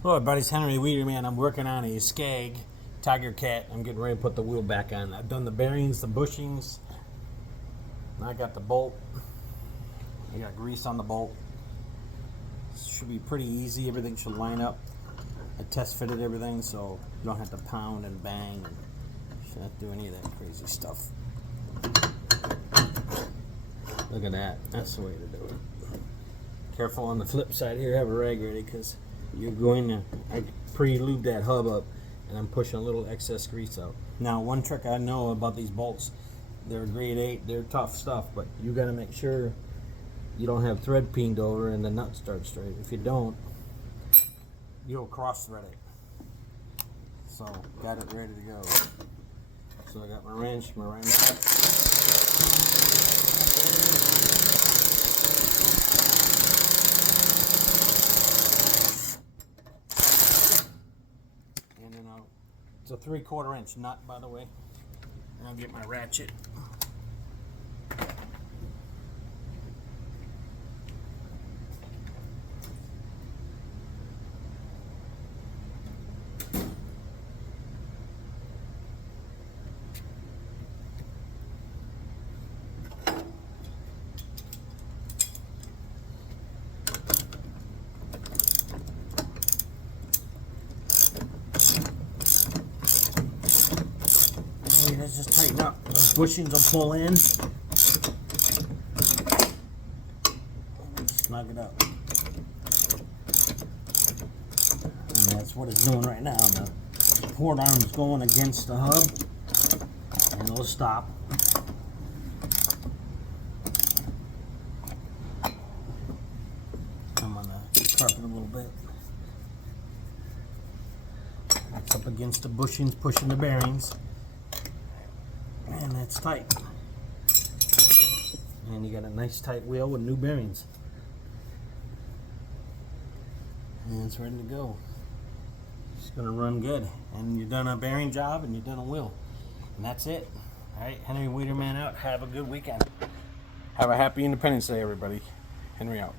Hello everybody, it's Henry Weederman. I'm working on a Scag Tiger Cat. I'm getting ready to put the wheel back on. I've done the bearings, the bushings. Now I got the bolt. I got grease on the bolt. Should be pretty easy. Everything should line up. I test fitted everything so you don't have to pound and bang and shouldn't have to do any of that crazy stuff. Look at that. That's the way to do it. Careful on the flip side here. Have a rag ready because you're going to, I pre-lube that hub up and I'm pushing a little excess grease out. Now one trick I know about these bolts, they're grade 8, they're tough stuff, but you got to make sure you don't have thread peened over and the nut starts straight. If you don't, you'll cross thread it. So got it ready to go. So I got my wrench and then it's a 3/4 inch nut, by the way. And I'll get my ratchet. Let's just tighten up. Those bushings will pull in. Snug it up. And that's what it's doing right now. The port arm's going against the hub and it'll stop. Come on the carpet a little bit. That's up against the bushings, pushing the bearings. And that's tight. And you got a nice tight wheel with new bearings. And it's ready to go. It's gonna run good. And you've done a bearing job and you've done a wheel. And that's it. Alright, Henry Weederman out. Have a good weekend. Have a happy Independence Day, everybody. Henry out.